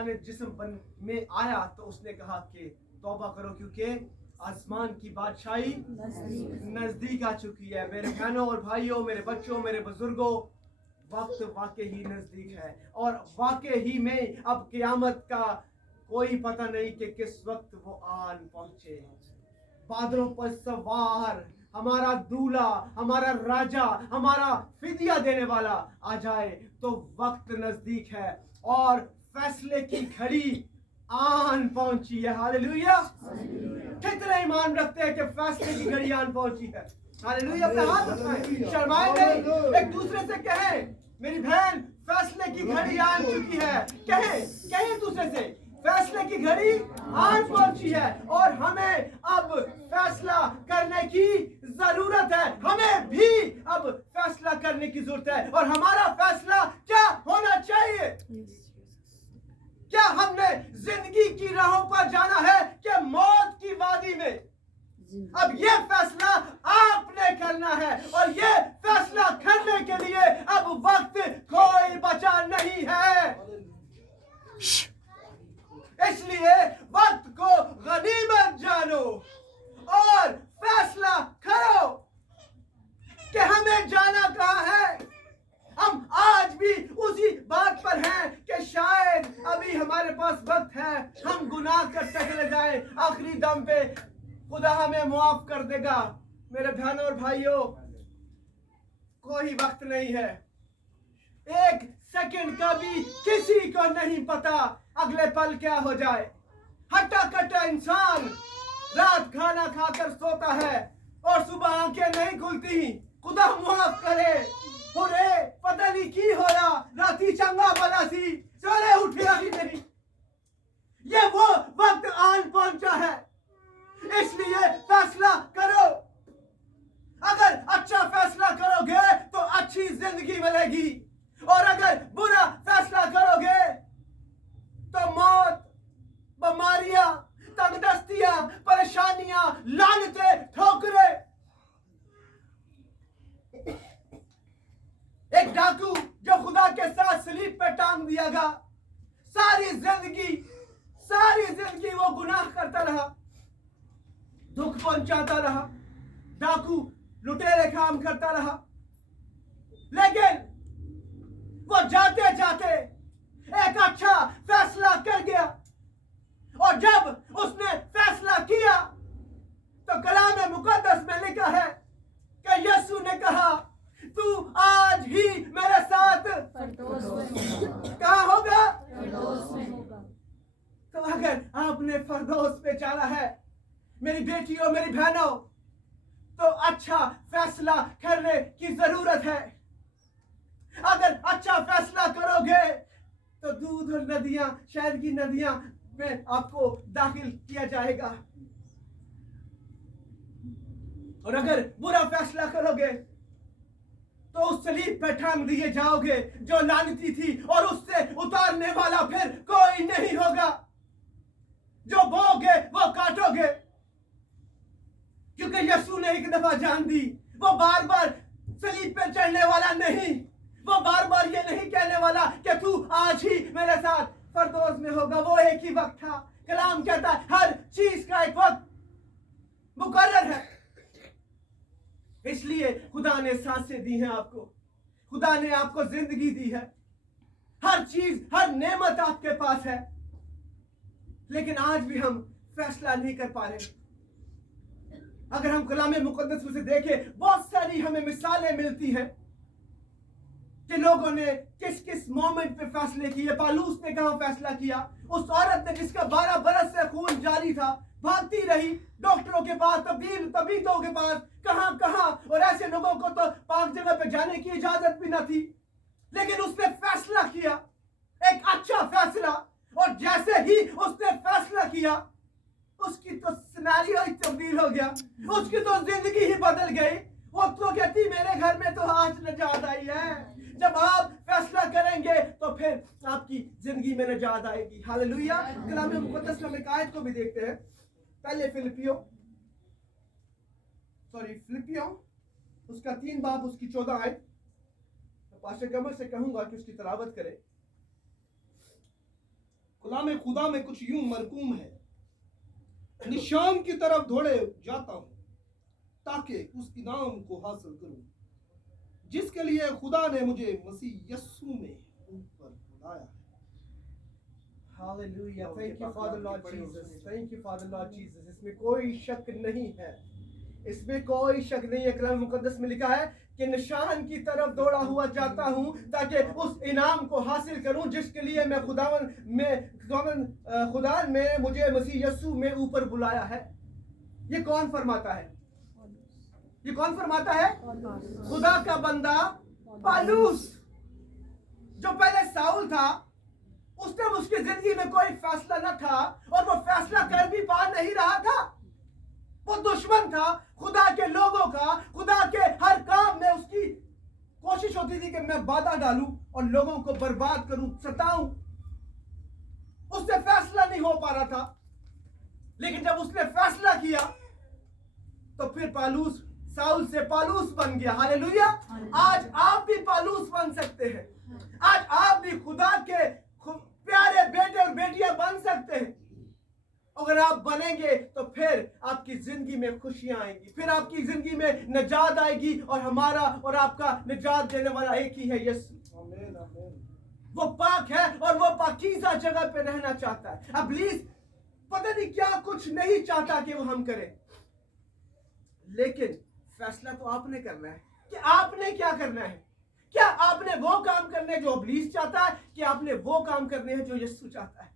इंसानी जिस्म में आया तो उसने कहा कि तौबा करो क्योंकि आसमान की बादशाही नजदीक आ चुकी है। मेरे बहनों और भाइयों, मेरे बच्चों, मेरे बुजुर्गों, वक्त वाकई ही नजदीक है और वाकई ही में अब क़यामत का कोई पता नहीं कि किस वक्त वो आन पहुंचे। बादलों पर सवार हमारा दूल्हा, हमारा राजा, हमारा फिदिया देने वाला आ जाए तो वक्त नजदीक है और फैसले की घड़ी आन पहुंची है। हालेलुया। कितने ईमान रखते हैं कि फैसले की घड़ी आन पहुंची है? हालेलुया। अपने हाथ उठाएं, शर्माए नहीं, एक दूसरे से कहें मेरी बहन फैसले की घड़ी आन चुकी है। कहें दूसरे से फैसले की घड़ी आन पहुंची है और हमें अब फैसला करने की जरूरत है। हमें भी अब फैसला करने की जरूरत है और हमारा फैसला क्या होना चाहिए? क्या हमने जिंदगी की राहों पर जाना है कि मौत की वादी में? अब ये फैसला आपने करना है और ये फैसला करने के लिए अब वक्त कोई बचा नहीं है। इसलिए वक्त को गनीमत जानो और फैसला करो कि हमें जाना कहाँ है। हम आज भी उसी बात पर हैं कि शायद अभी हमारे पास वक्त है, हम गुनाह करते चले जाएं, आखिरी दम पे खुदा हमें माफ कर देगा। मेरे बहनों और भाइयों, कोई वक्त नहीं है। एक सेकंड का भी किसी को नहीं पता अगले पल क्या हो जाए। हट्टा कट्टा इंसान रात खाना खाकर सोता है और सुबह आंखें नहीं खुलती। खुदा माफ करे, अरे पता नहीं की हो रहा, राती चंगा भला सी, सवेरे उठिया भी नहीं। ये वो वक्त आन पहुंचा है, इसलिए फैसला करो। अगर अच्छा फैसला करोगे तो अच्छी जिंदगी मिलेगी और अगर बुरा फैसला करोगे तो मौत, बीमारियां, तंगदस्तियां, परेशानियां, लानतें, ठोकरें। एक डाकू जो खुदा के साथ सलीब पे टांग दिया गया, सारी जिंदगी वो गुनाह करता रहा, दुख पहुंचाता रहा, डाकू लुटेरे काम करता रहा, लेकिन वो जाते जाते एक अच्छा फैसला कर गया। और जब उसने फैसला किया तो कलाम मुकद्दस में लिखा है कि यीशु ने कहा तू आज ही मेरे साथ कहाँ होगा? तो अगर आपने फरदौस पे जाना है मेरी बेटियों, मेरी बहनों, तो अच्छा फैसला करने की जरूरत है। अगर अच्छा फैसला करोगे तो दूध और नदियां, शहद की नदियां में आपको दाखिल किया जाएगा। और अगर बुरा फैसला करोगे तो उस सलीब पे टांग दिए जाओगे जो लानती थी और उससे उतारने वाला फिर कोई नहीं होगा। जो बोओगे वो काटोगे, क्योंकि यीशु ने एक दफा जान दी, वो बार बार सलीब पे चढ़ने वाला नहीं। वो बार बार ये नहीं कहने वाला कि तू आज ही मेरे साथ फरदौस में होगा। वो एक ही वक्त था। कलाम कहता है हर चीज का एक वक्त मुकर्रर है। इसलिए खुदा ने सांसें दी हैं आपको, खुदा ने आपको जिंदगी दी है, हर चीज, हर नेमत आपके पास है, लेकिन आज भी हम फैसला नहीं कर पा रहे। अगर हम कलाम मुकद्दस में से देखें, बहुत सारी हमें मिसालें मिलती हैं कि लोगों ने किस किस मोमेंट पे फैसले किए। पालूस ने कहां फैसला किया? उस औरत ने जिसका 12 बरस से खून जारी था, भागती रही डॉक्टरों के पास, तबीबों के पास, कहां कहां, और ऐसे लोगों को तो पाक जगह पे जाने की इजाजत भी न थी, लेकिन उसने फैसला किया, एक अच्छा फैसला। और जैसे ही उसने फैसला किया उसकी तो सिनेरियो ही तब्दील हो गया, उसकी तो जिंदगी ही बदल गई। वो तो कहती मेरे घर में तो आज निजात आई है। जब आप फैसला करेंगे तो फिर आपकी जिंदगी में निजात आएगी। हालेलुया। कलाम मुकद्दस में एक आयत को भी देखते हैं। पहले फिलिपियों उसका 3 बाब उसकी 14 आयत। पास्टर कमर से कहूंगा कि उसकी तिलावत करे। कलाम खुदा में कुछ यूं मरकूम है, निशान की तरफ दौड़े जाता हूं ताकि उस इनाम को हासिल करूं जिसके लिए खुदा ने मुझे मसीह यस्सु में ऊपर बुलाया है। Hallelujah. Thank you, Father Lord Jesus. Thank you, Father Lord Jesus. इसमें कोई शक नहीं है, इसमें कोई शक नहीं है। कलाम मुकद्दस में लिखा है कि निशान की तरफ दौड़ा हुआ जाता हूं ताकि उस इनाम को हासिल करूं जिसके लिए मैं खुदा ने मुझे मसीह यस्सु में ऊपर बुलाया है। ये कौन फरमाता है? ये कौन फरमाता है? खुदा का बंदा पौलुस, जो पहले साउल था। उस टाइम उसकी जिंदगी में कोई फैसला न था और वो फैसला कर भी पा नहीं रहा था। वो दुश्मन था खुदा के लोगों का। खुदा के हर काम में उसकी कोशिश होती थी कि मैं बाधा डालूं और लोगों को बर्बाद करूं, सताऊं। उससे फैसला नहीं हो पा रहा था, लेकिन जब उसने फैसला किया तो फिर पौलुस साउल से पौलुस बन गया। हालेलुया। आज आप भी पौलुस बन सकते हैं। आज आप भी खुदा के प्यारे बेटे और बेटियां बन सकते हैं। अगर आप बनेंगे तो फिर आपकी जिंदगी में खुशियां आएंगी, फिर आपकी जिंदगी में निजात आएगी। और हमारा और आपका निजात देने वाला एक ही है, यीशु। आमीन आमीन। वो पाक है और वो पाकीज़ा जगह पे रहना चाहता है। इब्लीस पता नहीं क्या कुछ नहीं चाहता कि वो हम करें, लेकिन फैसला तो आपने करना है कि आपने क्या करना है। क्या आपने वो काम करने जो इब्लीस चाहता है, कि आपने वो काम करने हैं जो यीशु चाहता है?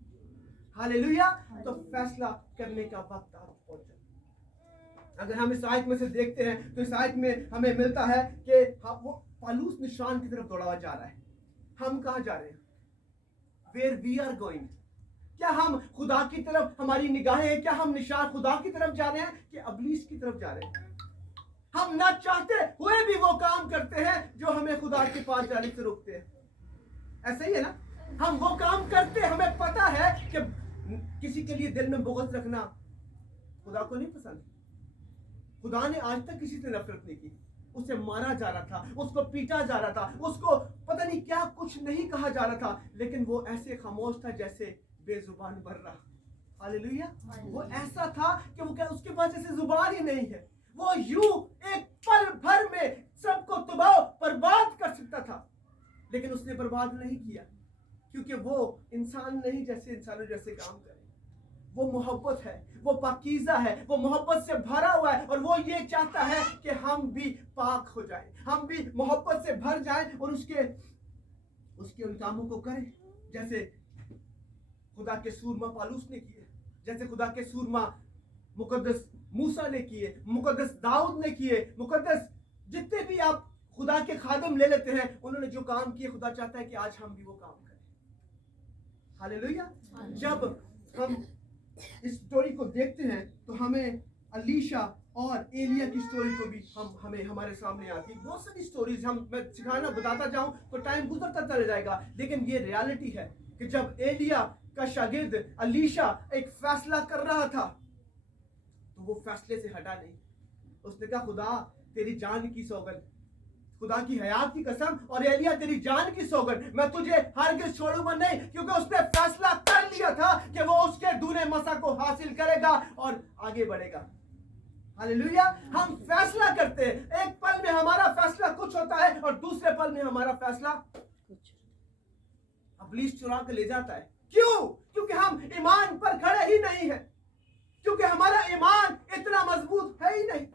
हालेलुया। तो फैसला करने का वक्त आ पहुंचा। अगर हम इस आयत में से देखते हैं तो इस आयत में हमें मिलता है कि वो पौलुस निशान की तरफ दौड़ा जा रहा है। हम कहां जा रहे हैं? Where we are going. क्या हम खुदा की तरफ हमारी निगाहें हैं? क्या हम निशान खुदा की तरफ जा रहे हैं कि इब्लीस की तरफ जा रहे हैं? हम ना चाहते हुए भी वो काम करते हैं जो हमें खुदा के पास जाने से रोकते हैं। ऐसा ही है ना? हम वो काम करते, हमें पता है कि किसी के लिए दिल में बुग़्ज़ रखना खुदा को नहीं पसंद। खुदा ने आज तक किसी से नफरत नहीं की। उसे मारा जा रहा था, उसको पीटा जा रहा था, उसको पता नहीं क्या कुछ नहीं कहा जा रहा था, लेकिन वो ऐसे खामोश था जैसे बेजुबान बर्रा। हालेलुया। वो ऐसा था कि वो क्या, उसके पास ऐसे जुबान ही नहीं है। वो यूं एक पल भर में सबको तबाह बर्बाद कर सकता था, लेकिन उसने बर्बाद नहीं किया, क्योंकि वो इंसान नहीं जैसे इंसानों जैसे काम करे। वो मोहब्बत है, वो पाकीज़ा है, वो मोहब्बत से भरा हुआ है। और वो ये चाहता है कि हम भी पाक हो जाएं, हम भी मोहब्बत से भर जाएं और उसके उन कामों को करें जैसे खुदा के सूरमा पौलुस ने किए, जैसे खुदा के सूरमा मुकद्दस मूसा ने किए, मुकद्दस दाऊद ने किए, मुकद्दस जितने भी आप खुदा के खादिम ले लेते हैं, उन्होंने जो काम किए, खुदा चाहता है कि आज हम भी वो काम करें। हालेलुया। जब हम इस स्टोरी को देखते हैं तो हमें अलीशा और एलिया की स्टोरी को भी हमें हमारे सामने आती है। बहुत सारी स्टोरीज मैं सिखाना बताता जाऊं तो टाइम गुजरता चला जाएगा, लेकिन ये रियलिटी है कि जब एलिया का शागिर्द अलीशा एक फैसला कर रहा था तो वो फैसले से हटा नहीं। उसने कहा, खुदा तेरी जान की सौगंध, खुदा की हयात की कसम, और एलिया तेरी जान की सौगंध, मैं तुझे हरगिज़ छोड़ूंगा नहीं। क्योंकि उसने फैसला कर लिया था कि वो उसके दूने मसा को हासिल करेगा और आगे बढ़ेगा। हालेलुया। हम फैसला करते हैं, एक पल में हमारा फैसला कुछ होता है और दूसरे पल में हमारा फैसला इब्लीस चुरा के ले जाता है। क्यों? क्योंकि हम ईमान पर खड़े ही नहीं है, क्योंकि हमारा ईमान इतना मजबूत है ही नहीं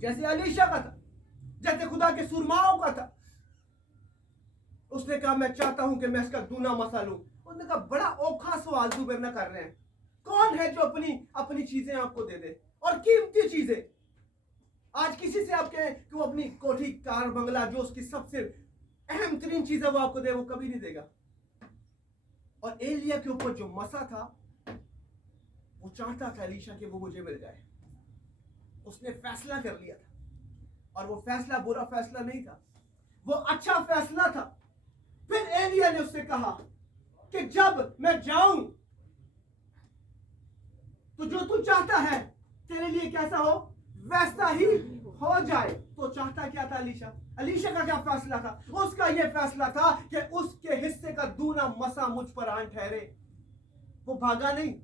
जैसे अलीशा का था, जैसे खुदा के सुरमाओं का था। उसने कहा, मैं चाहता हूं कि मैं इसका दूना मसा लूं। उसने कहा, बड़ा औखा सवाल तू मेरे ना कर रहे हैं। कौन है जो अपनी चीजें आपको दे दे, और कीमती चीजें। आज किसी से आप कहें कि वो अपनी कोठी कार बंगला, जो उसकी सबसे अहम तरीन चीज है, वो आपको दे, वो कभी नहीं देगा। और एलिया के ऊपर जो मसा था, वो चाहता था एलीशा कि वो मुझे मिल जाए। उसने फैसला कर लिया था, और वो फैसला बुरा फैसला नहीं था, वो अच्छा फैसला था। फिर एलिया ने उससे कहा कि जब मैं जाऊं तो जो तू चाहता है तेरे लिए कैसा हो वैसा ही हो जाए तो चाहता क्या था अलीशा? अलीशा का क्या फैसला था? उसका ये फैसला था कि उसके हिस्से का दूना मसा मुझ पर आन ठहरे। वो भागा नहीं,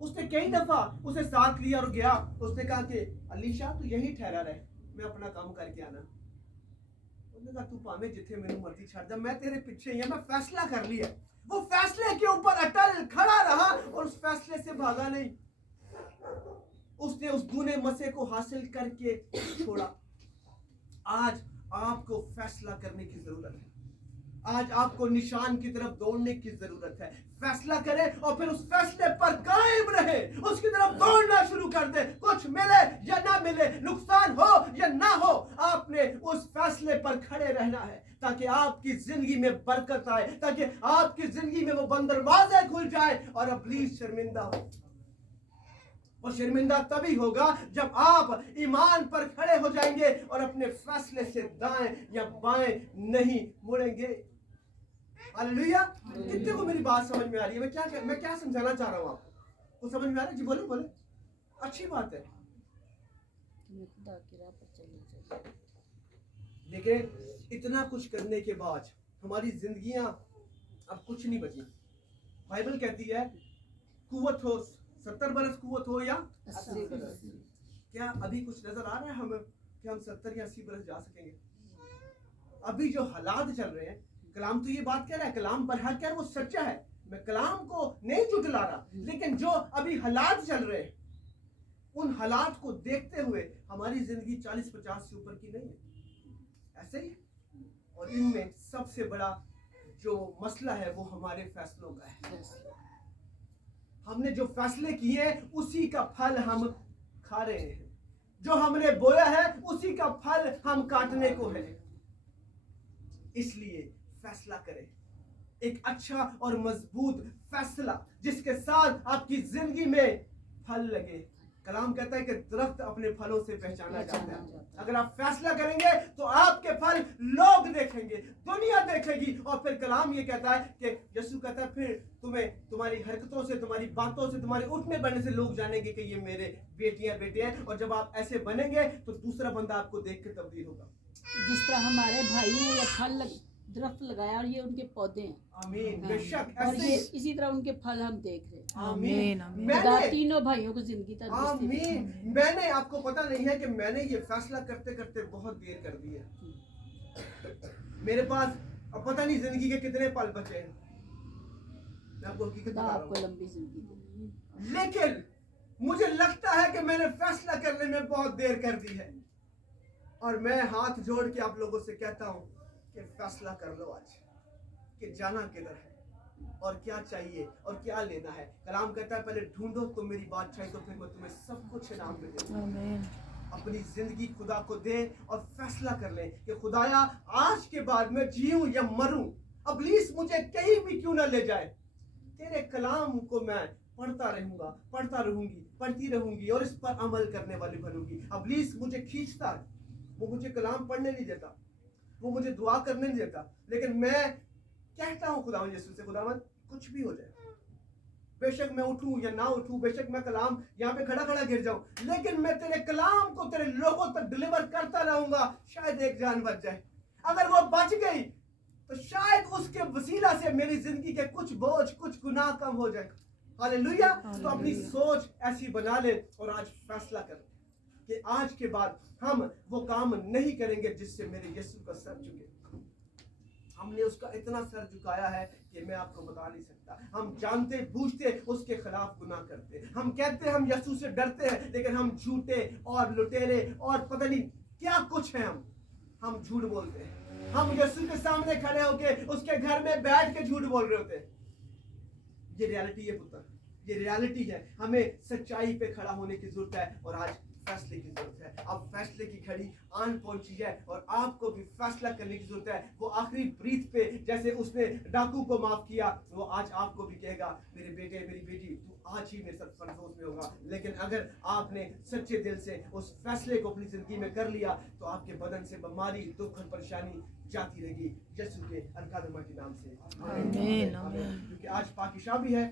उसने कई दफा उसे साथ लिया और गया। उसने कहा कि अलीशा तू यही ठहरा रहे, मैं अपना काम करके आना। उसने कहा तू पावे जिथे मेनू मर्जी छड़ जा, मैं तेरे पीछे ही, मैं फैसला कर लिया। वो फैसले के ऊपर अटल खड़ा रहा और उस फैसले से भागा नहीं। उसने उस दूने मसे को हासिल करके छोड़ा। आज आपको फैसला करने की जरूरत है। आज आपको निशान की तरफ दौड़ने की जरूरत है। फैसला करें और फिर उस फैसले पर कायम रहे, उसकी तरफ दौड़ना शुरू कर दे। कुछ मिले या ना मिले, नुकसान हो या ना हो, आपने उस फैसले पर खड़े रहना है ताकि आपकी जिंदगी में बरकत आए, ताकि आपकी जिंदगी में वो बंद दरवाजे खुल जाए और इब्लीस शर्मिंदा हो। वो शर्मिंदा तभी होगा जब आप ईमान पर खड़े हो जाएंगे और अपने फैसले से दाएं या बाएं नहीं मुड़ेंगे। हालेलुया। कितने को मेरी बात समझ में आ रही है? मैं क्या समझाना चाह रहा हूँ आपको? कुछ समझ में आ रहा है? जी बोले बोले। अच्छी बात है। लेकिन इतना कुछ करने के बाद हमारी जिंदगियां अब कुछ नहीं बची। बाइबल कहती है कुव्वत हो 70 बरस कुव्वत हो या 80 बरस। क्या अभी कुछ नजर आ रहा है हमें कि हम 70 या 80 बरस जा सकेंगे? अभी जो हालात चल रहे हैं, कलाम तो ये बात कह रहा है, कलाम बरहक है, वो सच्चा है। मैं कलाम को नहीं झुठला रहा, लेकिन जो अभी हालात चल रहे हैं उन हालात को देखते हुए हमारी जिंदगी 40-50 से ऊपर की नहीं है, ऐसे ही। और इनमें सबसे बड़ा जो मसला है वो हमारे फैसलों का है। हमने जो फैसले किए उसी का फल हम खा रहे हैं। जो हमने बोया है उसी का फल हम काटने को है। इसलिए फैसला करें, एक अच्छा और मजबूत फैसला जिसके साथ आपकी जिंदगी में फल लगे। कलाम कहता है कि दरख्त अपने फलों से पहचाना जाता है। अगर आप फैसला करेंगे तो आपके फल लोग देखेंगे, दुनिया देखेगी। और फिर कलाम ये कहता है कि यीशु कहता है फिर तुम्हें तुम्हारी हरकतों से, तुम्हारी बातों से, तुम्हारे उठने बढ़ने से लोग जानेंगे कि ये मेरे बेटियां बेटे हैं। और जब आप ऐसे बनेंगे तो दूसरा बंदा आपको देख के तब्दील होगा। जिस तरह हमारे भाई हैं ये फल दरख्त लगाया और ये उनके पौधे हैं। आमीन। बेशक और ऐसे ये इसी तरह उनके फल हम देख रहे हैं। आमीन। खुदा तीनों भाइयों को जिंदगी तंदुरुस्ती दे। आमीन। मैंने आपको पता नहीं है कि मैंने ये फैसला करते करते बहुत देर कर दी है। मेरे पास अब पता नहीं जिंदगी के कितने पल बचे हैं। मैं आपको हकीकत खुदा बता रहा आपको हूं। लंबी जिंदगी दे। लेकिन मुझे लगता है कि मैंने फैसला करने में बहुत देर कर दी है। और मैं हाथ जोड़ के आप लोगों से कहता हूं कि फैसला कर लो आज कि जाना किधर है और क्या चाहिए और क्या लेना है। कलाम कहता है पहले ढूंढो तो मेरी बादशाही, तो फिर मैं तुम्हें सब कुछ इनाम में दूंगा। अपनी जिंदगी खुदा को दे और फैसला कर ले कि खुदाया आज के बाद मैं जीऊं या मरूं, इब्लीस मुझे कहीं भी क्यों ना ले जाए, तेरे कलाम को मैं पढ़ता रहूंगा, पढ़ता रहूंगी, पढ़ती रहूंगी और इस पर अमल करने वाली बनूंगी। इब्लीस मुझे खींचता है, वो मुझे कलाम पढ़ने नहीं देता, वो मुझे दुआ करने नहीं देता। लेकिन मैं कहता हूँ खुदावंद यीशु से, खुदावंद कुछ भी हो जाए, बेशक मैं उठूं या ना उठूं, बेशक मैं कलाम यहाँ पे खड़ा खड़ा गिर जाऊं, लेकिन मैं तेरे कलाम को तेरे लोगों तक डिलीवर करता रहूंगा। शायद एक जान बच जाए, अगर वो बच गई तो शायद उसके वसीला से मेरी जिंदगी के कुछ बोझ, कुछ गुनाह कम हो जाए। हालेलुया। तो अपनी सोच ऐसी बना ले और आज फैसला कर कि आज के बाद हम वो काम नहीं करेंगे जिससे मेरे यीशु का सर झुके। हमने उसका इतना सर झुकाया है कि मैं आपको बता नहीं सकता। हम जानते बूझते उसके खिलाफ गुनाह करते, हम कहते हम यीशु से डरते हैं, लेकिन हम झूठे और लुटेरे और पता नहीं क्या कुछ है। हम झूठ बोलते हैं, हम यीशु के सामने खड़े होके उसके घर में बैठ के झूठ बोल रहे होते हैं। ये रियलिटी है पुत्र, ये रियलिटी है। हमें सच्चाई पे खड़ा होने की जरूरत है और आज फैसले की जरूरत है। अब फैसले की घड़ी आन पहुंची है और आपको भी फैसला करने की जरूरत है। वो आखिरी ब्रीथ पे जैसे उसने डाकू को माफ किया, वो आज आपको भी कहेगा मेरे बेटे मेरी बेटी तू आज ही मेरे साथ फरजोस में होगा। लेकिन अगर आपने सच्चे दिल से उस फैसले को अपनी जिंदगी में कर लिया तो आपके बदन से बीमारी, दुख और परेशानी जाती रहेगी यीशु के अलकादमा के नाम से। आमीन। क्योंकि आज पाकीशा भी है।